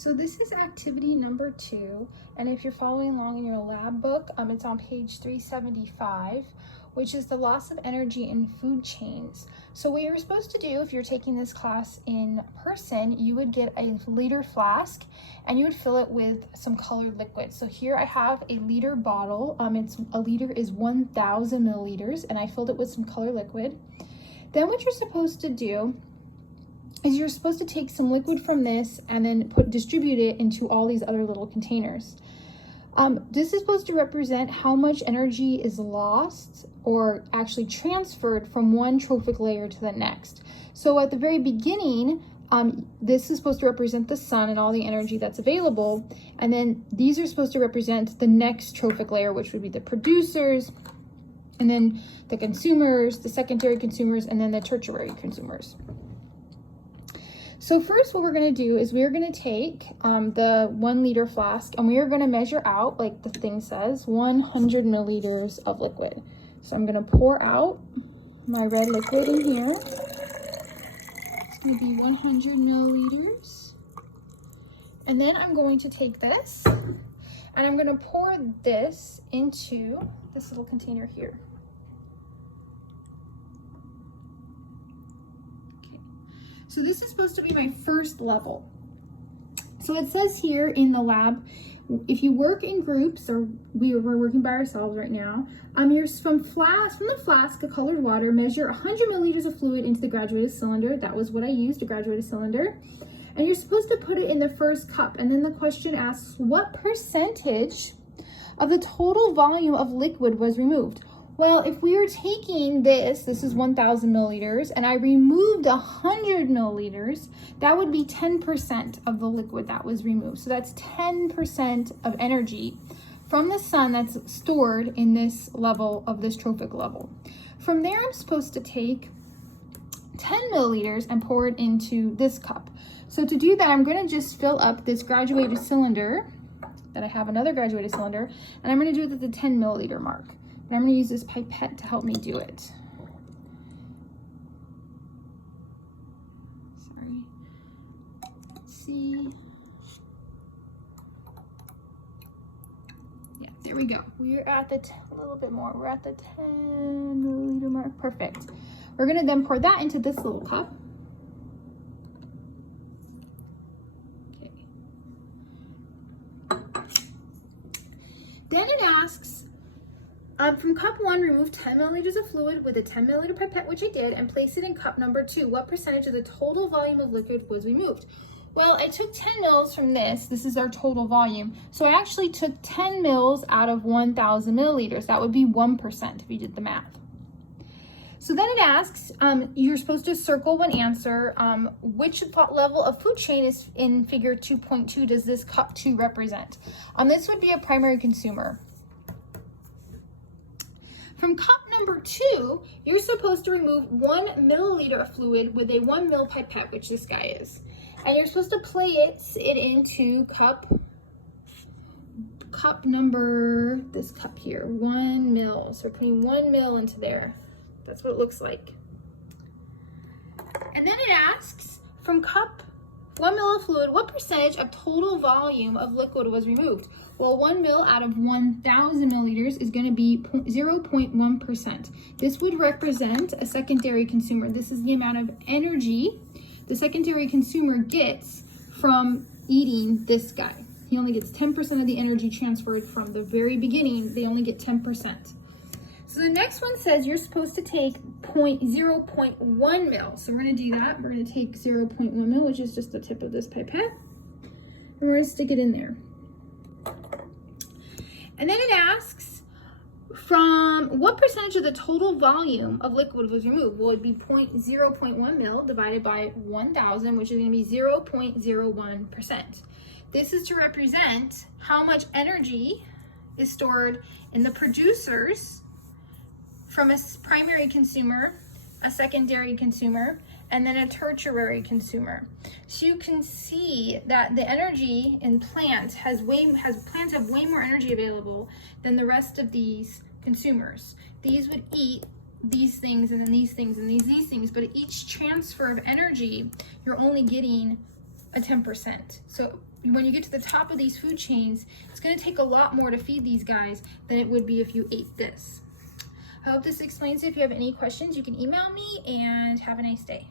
So this is activity number 2, and if you're following along in your lab book, it's on page 375, which is the loss of energy in food chains. So what you're supposed to do if you're taking this class in person, you would get a liter flask and you would fill it with some colored liquid. So here I have a liter bottle. A liter is 1,000 milliliters, and I filled it with some colored liquid. Then what you're supposed to do is you're supposed to take some liquid from this and then distribute it into all these other little containers. This is supposed to represent how much energy is lost or actually transferred from one trophic layer to the next. So at the very beginning, this is supposed to represent the sun and all the energy that's available. And then these are supposed to represent the next trophic layer, which would be the producers, and then the consumers, the secondary consumers, and then the tertiary consumers. So first what we're going to do is we're going to take the 1 liter flask and we are going to measure out, like the thing says, 100 milliliters of liquid. So I'm going to pour out my red liquid in here. It's going to be 100 milliliters. And then I'm going to take this and I'm going to pour this into this little container here. So this is supposed to be my first level. So it says here in the lab, if you work in groups, or we're working by ourselves right now, you're from the flask of colored water, measure 100 milliliters of fluid into the graduated cylinder. That was what I used, a graduated cylinder. And you're supposed to put it in the first cup. And then the question asks, what percentage of the total volume of liquid was removed? Well, if we are taking this is 1,000 milliliters, and I removed 100 milliliters, that would be 10% of the liquid that was removed. So that's 10% of energy from the sun that's stored in this level of this trophic level. From there, I'm supposed to take 10 milliliters and pour it into this cup. So to do that, I'm going to just fill up this graduated cylinder, that I have another graduated cylinder, and I'm going to do it at the 10 milliliter mark. And I'm going to use this pipette to help me do it. Sorry. Let's see. Yeah, there we go. We're at the a little bit more. We're at the 10 milliliter mark. Perfect. We're going to then pour that into this little cup. Okay. Then it asks, from cup 1, remove 10 milliliters of fluid with a 10 milliliter pipette, which I did, and place it in cup number 2. What percentage of the total volume of liquid was removed? Well, I took 10 mils from this. This is our total volume. So I actually took 10 mils out of 1,000 milliliters. That would be 1% if you did the math. So then it asks, you're supposed to circle one answer. Which level of food chain is in figure 2.2 does this cup 2 represent? This would be a primary consumer. From cup number 2, you're supposed to remove 1 milliliter of fluid with a 1 mil pipette, which this guy is. And you're supposed to place it into cup number, this cup here, 1 mil. So we're putting 1 mil into there. That's what it looks like. And then it asks, from cup 1 mil of fluid, what percentage of total volume of liquid was removed? Well, 1 mil out of 1,000 milliliters is going to be 0.1%. This would represent a secondary consumer. This is the amount of energy the secondary consumer gets from eating this guy. He only gets 10% of the energy transferred from the very beginning. They only get 10%. So the next one says you're supposed to take 0.1 mil. So we're going to do that. We're going to take 0.1 mil, which is just the tip of this pipette, and we're going to stick it in there. And then it asks, from what percentage of the total volume of liquid was removed? Well, it'd be 0.1 mil divided by 1,000, which is going to be 0.01%. This is to represent how much energy is stored in the producers from a primary consumer, a secondary consumer, and then a tertiary consumer. So you can see that the energy in plants plants have way more energy available than the rest of these consumers. These would eat these things and then these things and these things, but each transfer of energy, you're only getting a 10%. So when you get to the top of these food chains, it's going to take a lot more to feed these guys than it would be if you ate this. I hope this explains it. If you have any questions, you can email me, and have a nice day.